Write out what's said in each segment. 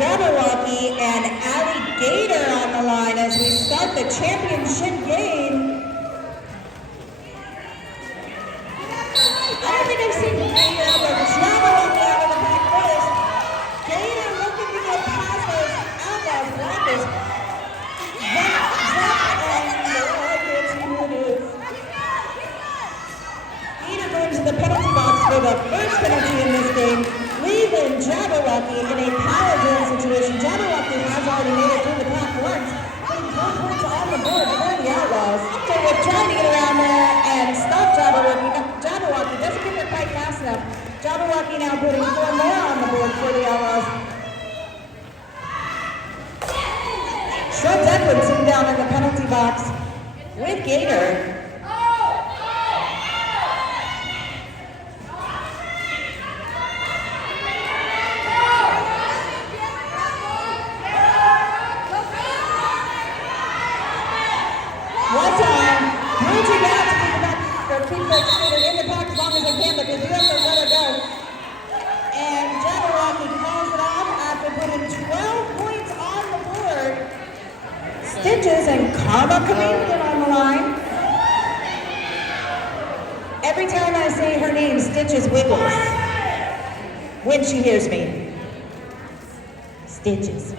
Jabberwocky and Alligator on the line as we start the championship game. I don't think I've seen Gator, but Jabberwocky out of the pack first. Gator looking to get past those Outlaws blockers. Gator going to the penalty box for the first penalty in this game, leaving Jabberwocky in a power drill situation. Jabberwocky has already made it through the pack once, putting 4 points on the board for the Outlaws. So we're trying to get around there and stop Jabberwocky. Jabberwocky doesn't get there quite fast enough. Jabberwocky now putting 4 more on the board for the Outlaws. Shrugged Edwards sitting down in the penalty box with Gator. One time, reaching out to keep the skater in the pack as long as they can, but they do have to let her go. And Jabberwocky calls it off after putting 12 points on the board. Stitches and Karma Chameleon on the line. Every time I say her name, Stitches wiggles when she hears me. Stitches.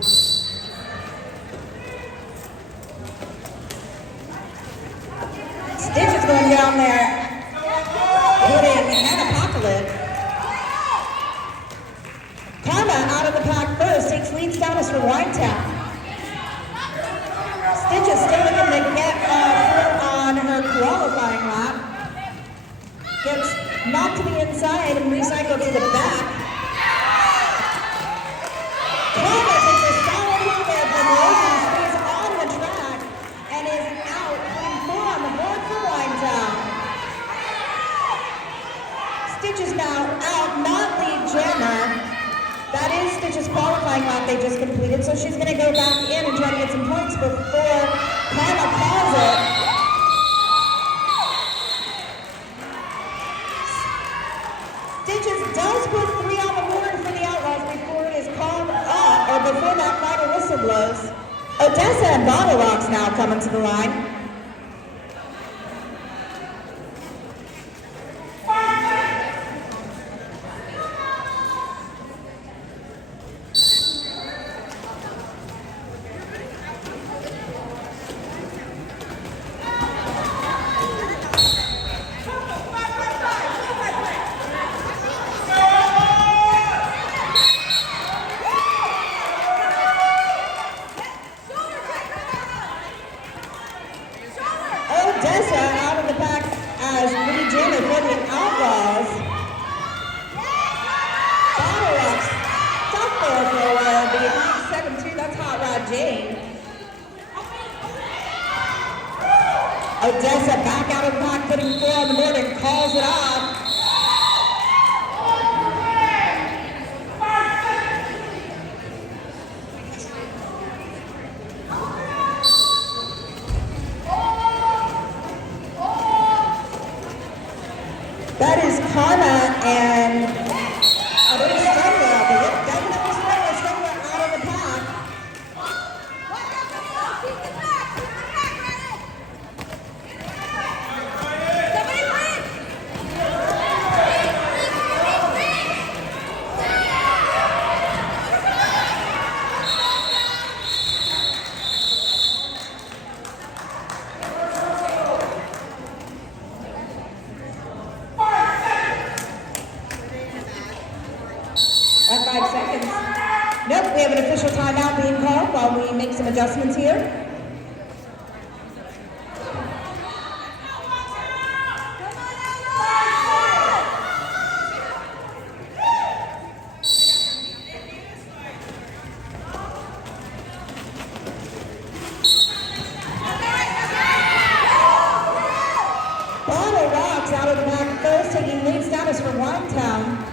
Stitches going down there, putting an apocalypse. Karma out of the pack first, takes lead status for Winetown. Stitches still looking to get through on her qualifying lap. Gets knocked to the inside and recycled to the back. Karma takes a solid hit there from Rosie, stays on the track and is out, putting 4 on the board for Winetown. Stitches now out, not lead jammer. That is Stitch's qualifying lap they just completed, so she's going to go back in and try to get some points before Karma calls it. Stitches does put 3 on the board for the Outlaws before it is called off, or before that final whistle blows. Odessa and Bottle Rocks now coming to the line. Odessa out of the pack as lead jammer for the Outlaws. Bottle Rocks stuck there for a while, behind 7-2, that's Hot Rod Jane. Odessa back out of the pack, putting 4 on the board and calls it off. That is Karma and there's Stella out there. Yep, definitely Stella out of the pack. At 5 seconds. Nope, we have an official timeout being called while we make some adjustments here. Bottle Rocks out of the back first, taking lead status for Winetown.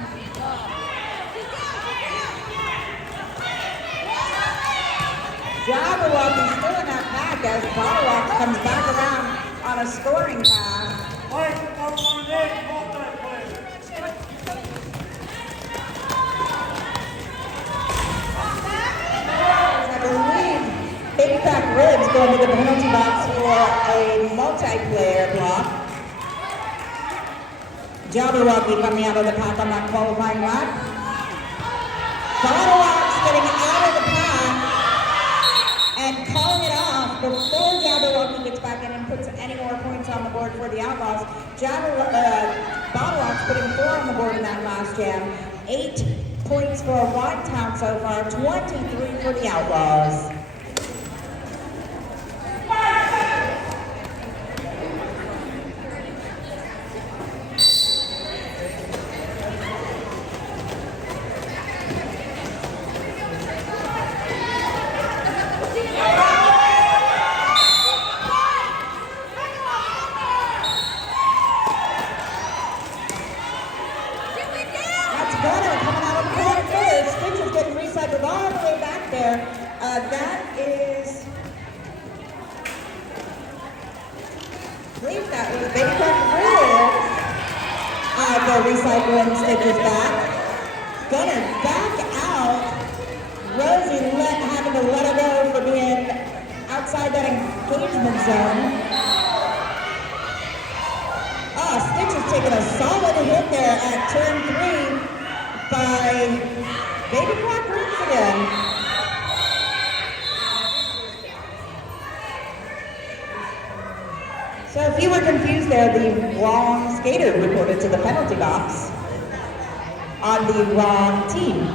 Jabberwocky still in that pack as Bottle Rocks comes back around on a scoring pass. going to the penalty box for a multiplayer block. Jabberwocky coming out of the pack on that qualifying lap. Outlaws getting out of the pack and calling it off before Jabberwocky gets back in and puts any more points on the board for the Outlaws. Outlaws putting 4 on the board in that last jam. 8 points for Winetown so far, 23 for the Outlaws. All the way back there. That is, I believe that was Baby Crack Ribs. The recycling Stitches back. Gunner back out. Rosie having to let her go for being outside that engagement zone. Stitches taking a solid hit there at turn 3 by Baby Crack Ribs again. So if you were confused there, the wrong skater reported to the penalty box on the wrong team.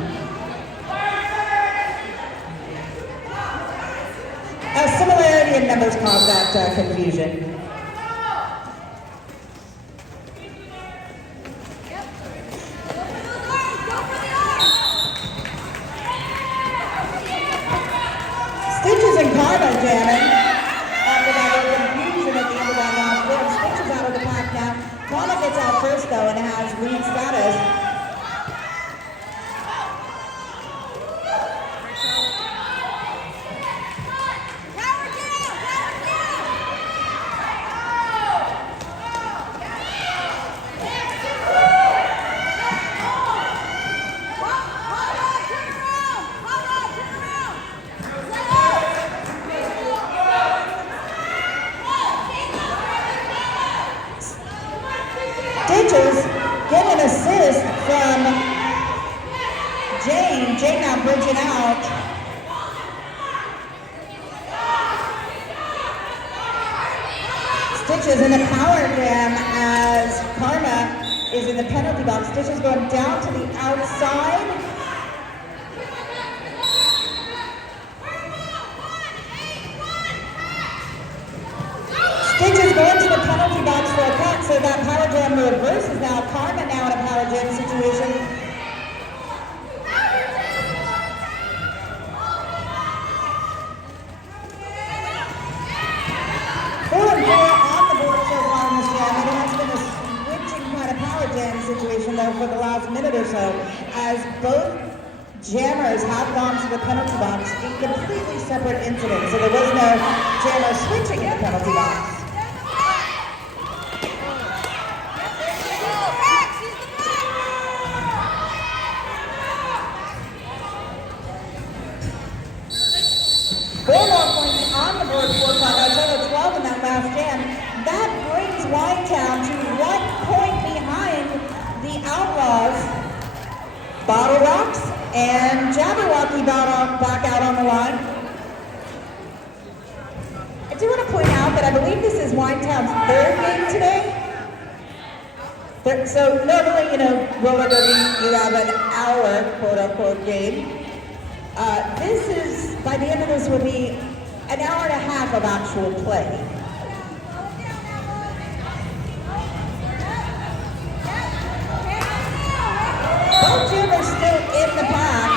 A similarity in numbers caused that confusion. Stitches and Karma jamming after that confusion at the end of that last bit. Stitches out of the pack now. Karma gets out first though and has lead status. Stitches get an assist from Jane. Jane now bridging out. Stitches in a power jam as Karma is in the penalty box. Stitches going down to the outside. Stitches going to the penalty box for a cut, so that power jam reverses now. Karma now in a power jam situation. Four and four on the board so far in this jam, and it has been a switching kind of power jam situation though for the last minute or so, as both jammers have gone to the penalty box in completely separate incidents, so there was no jammer switching in the penalty box. Four more points on the board for Karma, total 12 in that last jam. That brings Winetown to 1 point behind the Outlaws. Bottle Rocks and Jabberwocky back out on the line. I do want to point out that I believe this is Winetown's 3rd game today. So normally, roller derby, you have an hour, quote unquote, game. This is, by the end of this, will be an hour and a half of actual play. Both jammers still in the pack.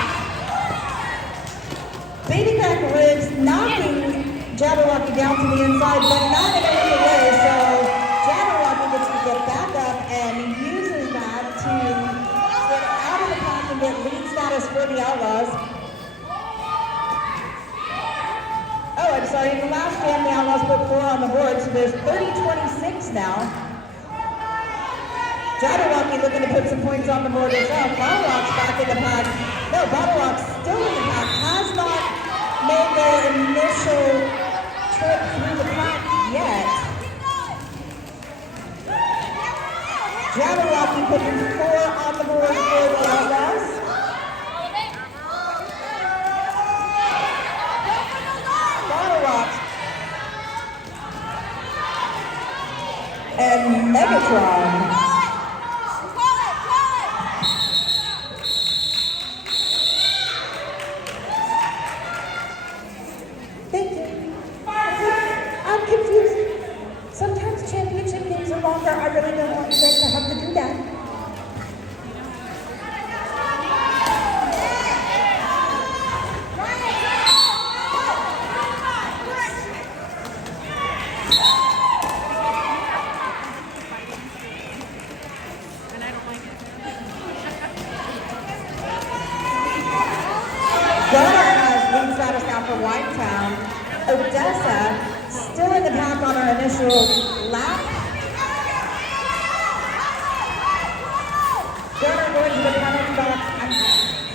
Baby Crack Ribs knocking Jabberwocky down to the inside, but not in any way, so Jabberwocky gets to get back up and uses that to get out of the pack and get lead status for the Outlaws. Oh, I'm sorry, in the last jam, the Outlaws put 4 on the board, so there's 30-26 now. Jabberwocky looking to put some points on the board herself. Bottle Rocks back in the pack. No, Bottle Rocks still in the pack. Has not made their initial putting 4 on the board for the Outlaws. Bottle Rock and Megatron. Thank you. I'm confused. Sometimes championship games are longer. I really don't want you guys to have to do that. Gunnar has lead status now for Whitetown. Odessa still in the pack on our initial lap. Gunnar going to the penalty box. I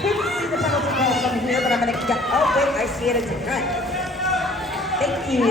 couldn't see the penalty ball from here, but I'm going to get. Oh, wait, I see it. It's a cut. Thank you.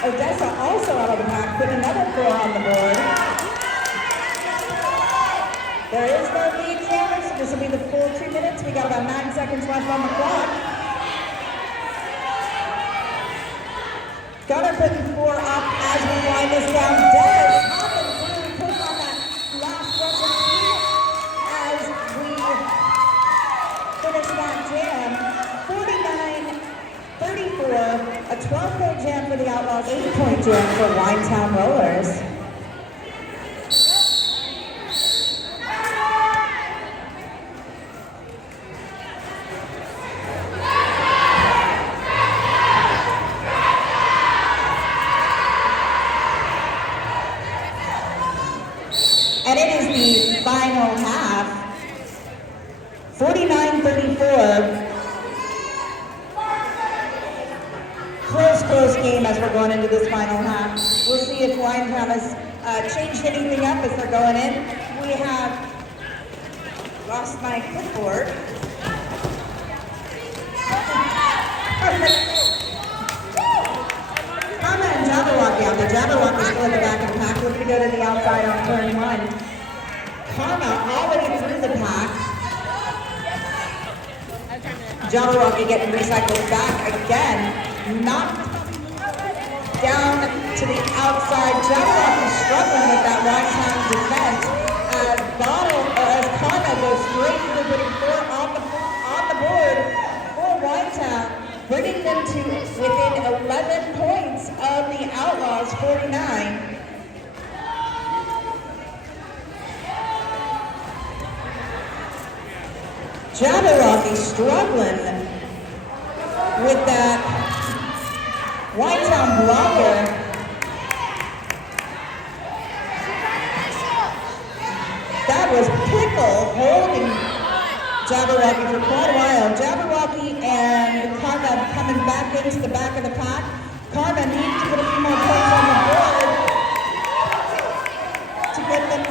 Odessa also out of the pack, put another 4 on the board. There is no lead jammer, so this will be the full 2 minutes. We got about 9 seconds left on the clock. Gunnar putting 4 up as we wind this down. Des hopping through, putting on that last rush of speed as we finish that jam. 49-34, a 12-point jam for the Outlaws, 8-point jam for Whitetown Rollers. And it is the final half, 49-34. Close game as we're going into this final half. We'll see if Whitetown has changed anything up as they're going in. We have lost my clipboard. Karma and Jabberwocky out there. Jabberwocky still in the back of the pack. We're going to go to the outside on turn 1. Karma already through the pack. Jabberwocky getting recycled back again. Knocked down to the outside. Jabberwocky struggling with that Whitetown defense as Karma goes straight through, putting 4 on the board for Whitetown, bringing them to within 11 points of the Outlaws, 49. Jabberwocky struggling with that Whitetown blocker. That was Pickle holding Jabberwocky for quite a while. Jabberwocky and Karma coming back into the back of the pack. Karma needs to put a few more points on the board to get them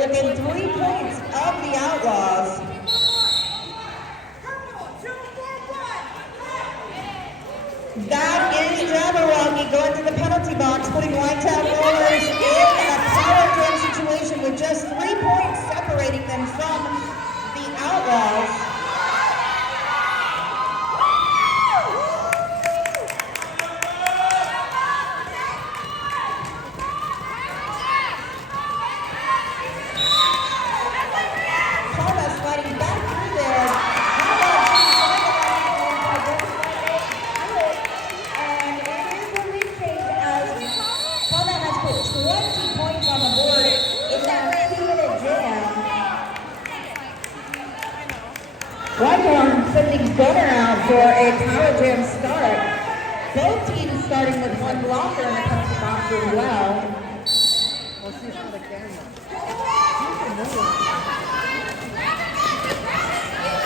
within 3 points of the Outlaws. That is Jabberwocky going to the penalty box, putting Whitetown Rollers in a power game situation with just 3 points separating them from the Outlaws. Karma's fighting back through there. Power Jam start. Both teams starting with one blocker in the penalty box as well.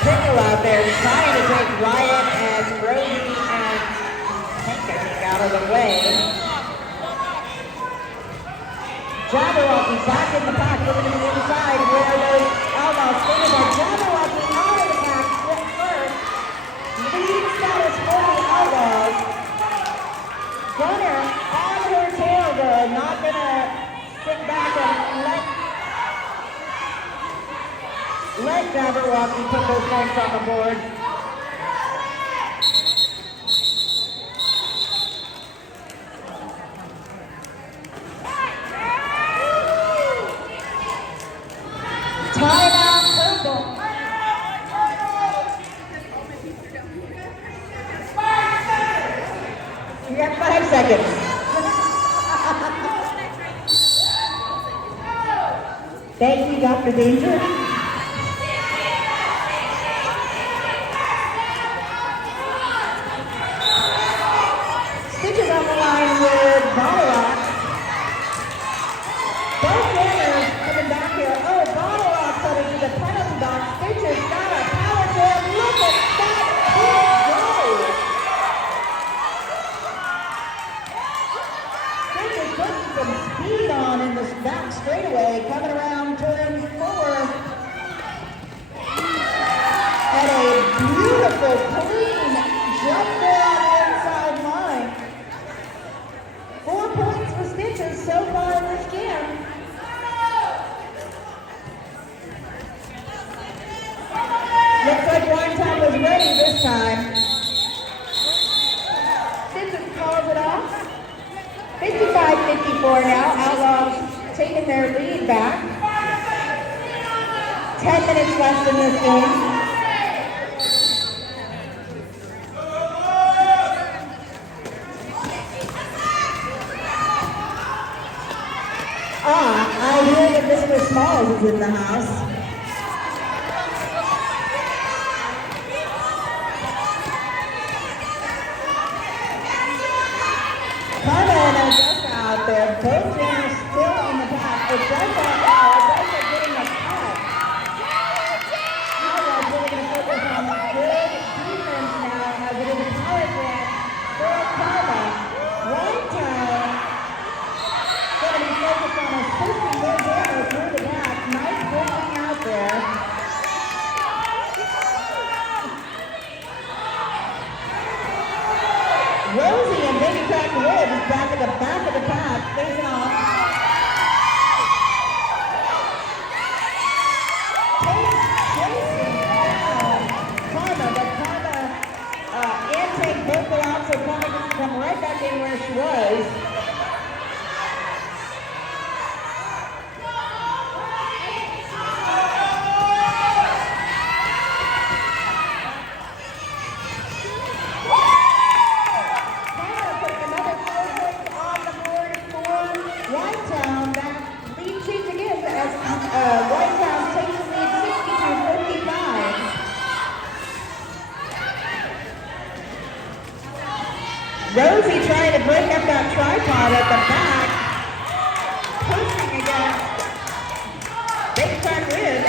Pickle out there trying to take Wyatt and Rosie and Hank, I think, out of the way. Jabberwocky back in the pack, looking to the inside where those Outlaws figures are. Jabberwocky out of the pack, split first. Lead status for the Outlaws. Gunner on her tail though, not gonna sit back and let Jabberwocky put those points on the board. Timeout purple. You got 5 seconds. Thank you, Dr. Danger. Stitches on the line with Bottlerock. Both runners coming back here. Oh, Bottlerock headed to the penalty box. Stitches got a power jam. Look at that kid go. Stitches putting some speed on in this back straightaway, coming around turn 4. And a beautiful, clean jump there on the inside line. 4 points for Stitches so far in this game. Looks like Winetown was ready this time. Stitches calls it off. 55-54 now. Outlaws taking their lead back. 10 minutes left in this game. I hear that Mr. Smalls is in the house. Karma and Augusta out there. Both teams still in the pack. Augusta getting a cut. Outlaws really going to focus on good defense now as it is a power jam for Karma. Winetown going to be focused on a pushing their hammer through the back. Nice pushing out there. Rosie and Baby Crack Ribs back at the back of the pack, facing off. Chasing down Karma, but Karma and Tank both go out, so Karma gets to come right back in where she was. Winetown takes the lead 62-55. Rosie trying to break up that tripod at the back. Pushing against Big Crack Ribs.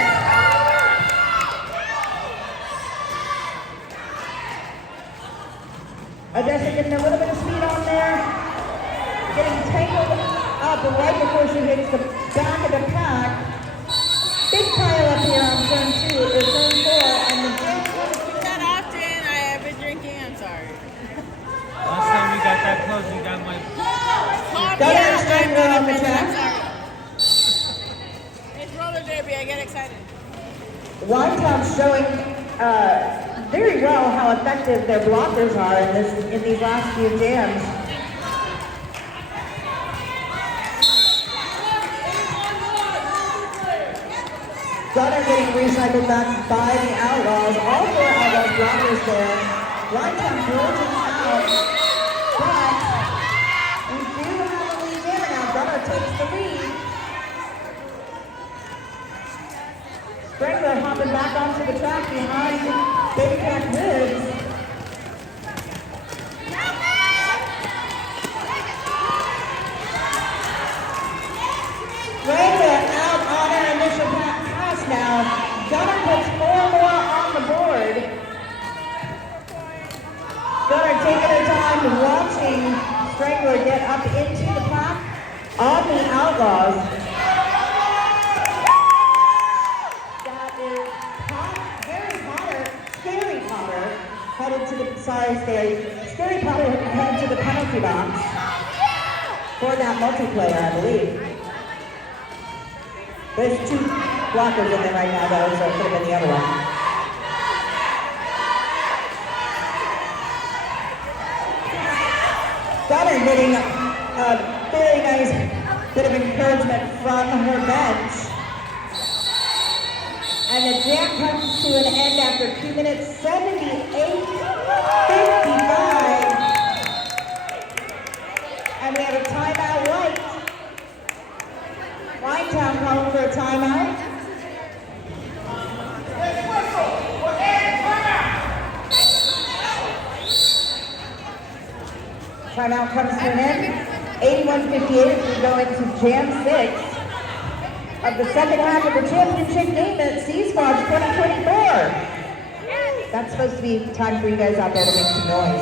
Augusta getting a little bit of speed on there. Getting tangled up right before she hits the back of the pack. Big pile up here on turn 2 or turn 4, and the big Not often. I have been drinking. I'm sorry. Last time we got that close, you got my... Gunner Strangler on the track. It's roller derby. I get excited. Winetown's showing very well how effective their blockers are in these last few jams. Gunner getting recycled back by the Outlaws. All 4 Outlaws blockers there. Winetown forging out, but we do have a lead jammer now. Gunner takes the lead. Strangler hopping back onto the track behind Baby Crack Ribs. watching Strangler get up into the pack on the Outlaws. That is Harry Potter, Scary Potter, headed to the, Scary Potter headed to the penalty box for that multiplayer, I believe. There's 2 blockers in there right now, though, so it could have been the other one. Donner getting a very nice bit of encouragement from her bench. And the jam comes to an end after 2 minutes, 78-55. And we have a timeout right. Linetown calling for a timeout. Timeout comes to an end. 81-58 as we go into Jam 6 of the second half of the championship game at C-Squads 2024. That's supposed to be time for you guys out there to make some noise.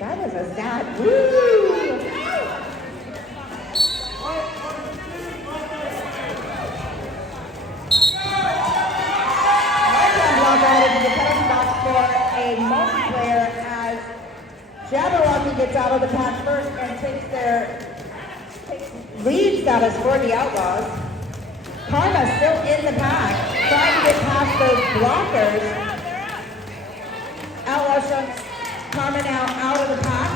That was a sad woo! Multiplayer as Jabberwocky gets out of the pack first and takes lead status for the Outlaws. Karma still in the pack, trying to get past those blockers. Outlaws showing Karma now out of the pack.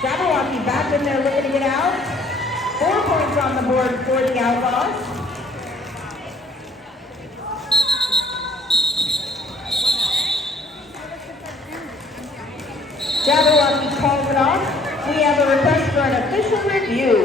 Jabberwocky back in there looking to get out. 4 points on the board for the Outlaws. Jabberwocky calls it off. We have a request for an official review.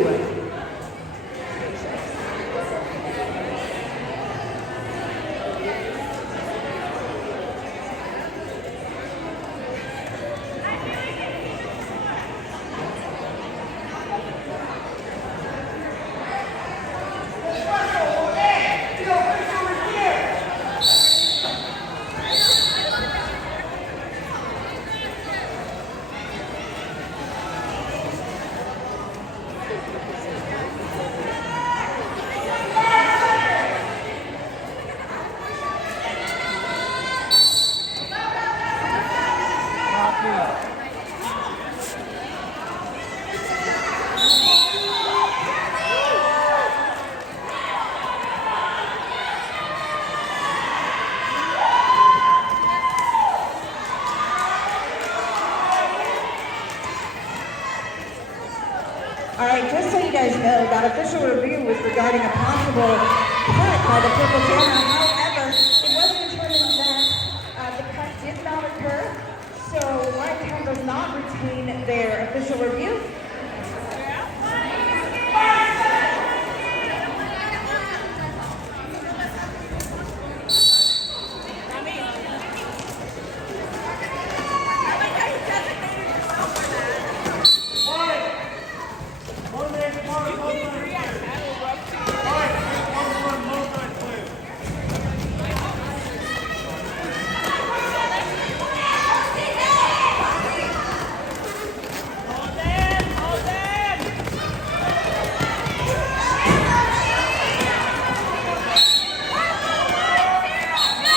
All right, just so you guys know, that official review was regarding a possible cut by the Purple Jammer. However, it was determined that the cut did not occur, so Linetown does not retain their official review.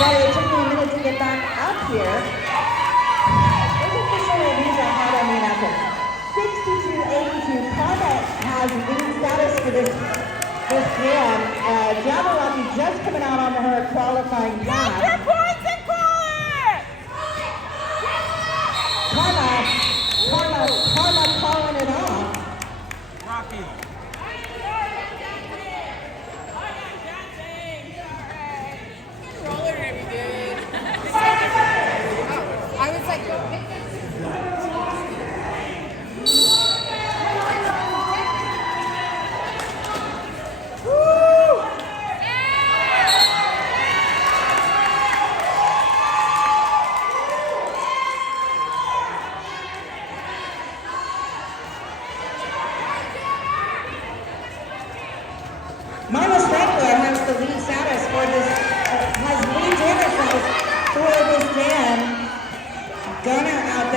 Sorry, it took me a minute to get back up here. Those official reviews I had on the announcement. 62-82, Karma has lead status for this jam. Jabberwocky just coming out on her qualifying path. Get your points and call it! Karma calling it off. Rocky. Roller gonna be good. I was like, go pick this. Mama Strangler has the lead status for this, has lead jam herself for this jam. Gunner out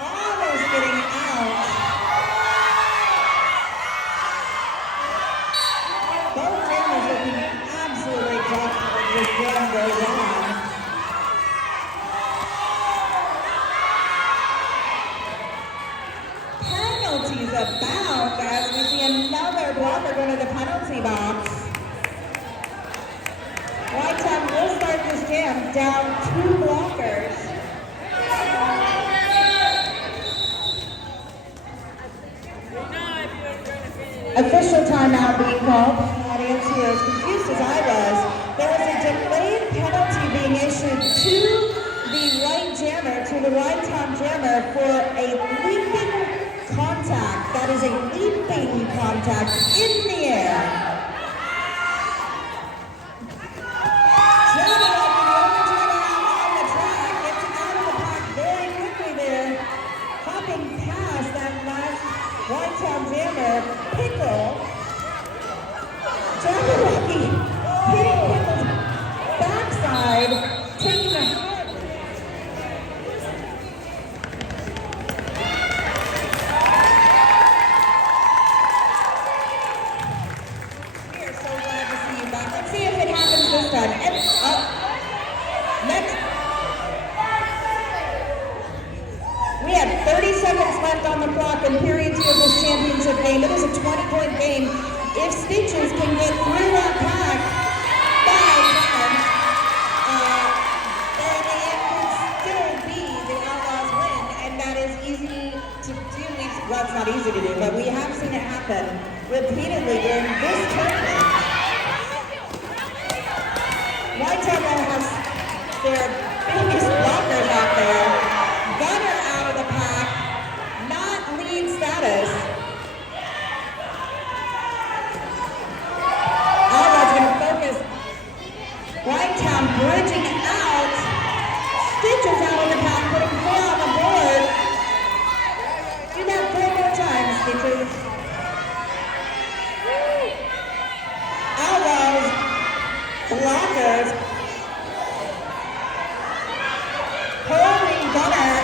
almost getting out. Both jammers looking absolutely exhausted as this game goes on. Penalties abound as we see another blocker going to the penalty box. Whitetown will start this jam down 2 blockers. Official timeout being called. Audience here as confused as I was. There was a delayed penalty being issued to the right jammer, to the Whitetown jammer for a leaping contact. That is a leaping contact in the air. Jabberwocky, the only jammer out on the track, gets out of the pack very quickly there, hopping past that last Whitetown jammer, Pickle. Jabberwocky hitting Pickle's backside, taking a hit. We are so glad to see you back. Let's see if it happens this time. And next. We have 30 seconds left on the clock in period 2 of this championship game. It is a 20-point game. If Stitches can get through that pack 5 times, then it could still be the Outlaws win, and that is easy to do. Well, it's not easy to do, but we have seen it happen repeatedly during this tournament. Whitetown has their biggest blockers out there. Gunner out of the pack, not lead status. Outlaws going to focus. Whitetown bridging out. Stitches out of the pack, putting 4 on the board. Do that 4 more times, Stitches. Outlaws, blockers, holding Gunner.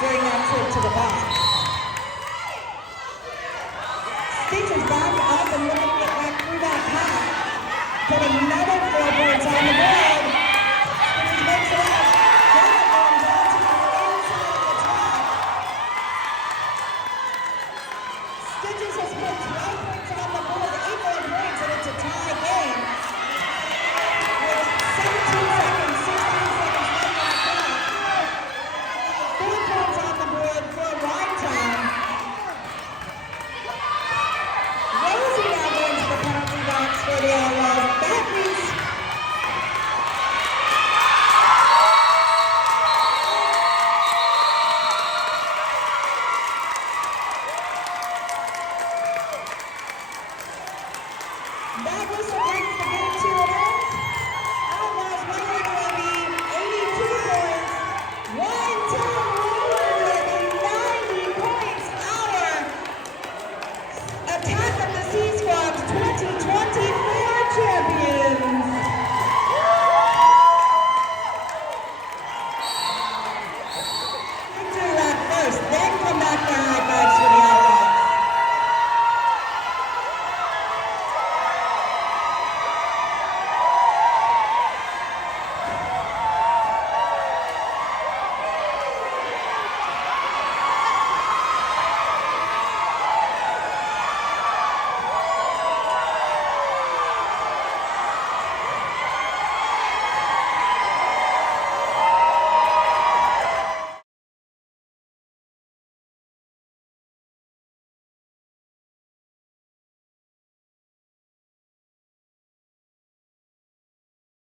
During that trip to the box. Stitches back up and looking to get back through that pack. Put another 4 points on the board.